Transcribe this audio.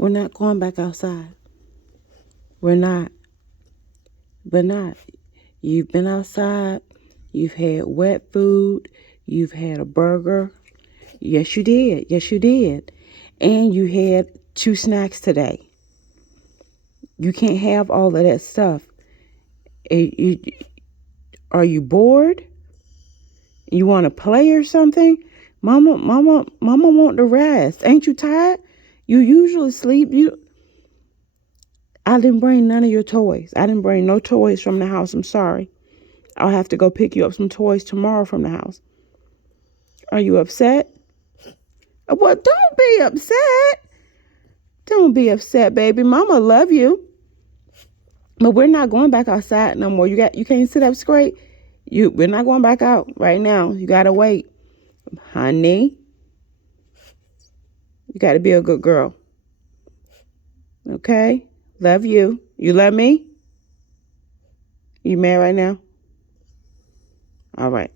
We're not going back outside. We're not. We're not. You've been outside. You've had wet food. You've had a burger. Yes, you did. Yes, you did. And you had 2 snacks today. You can't have all of that stuff. Are you bored? You want to play or something? Mama want to rest. Ain't you tired? You usually sleep. I didn't bring none of your toys. I didn't bring no toys from the house. I'm sorry. I'll have to go pick you up some toys tomorrow from the house. Are you upset? Well, don't be upset. Don't be upset, baby. Mama love you. But we're not going back outside no more. You can't sit up straight. We're not going back out right now. You gotta wait. Honey. You gotta be a good girl. Okay? Love you. You love me? You mad right now? All right.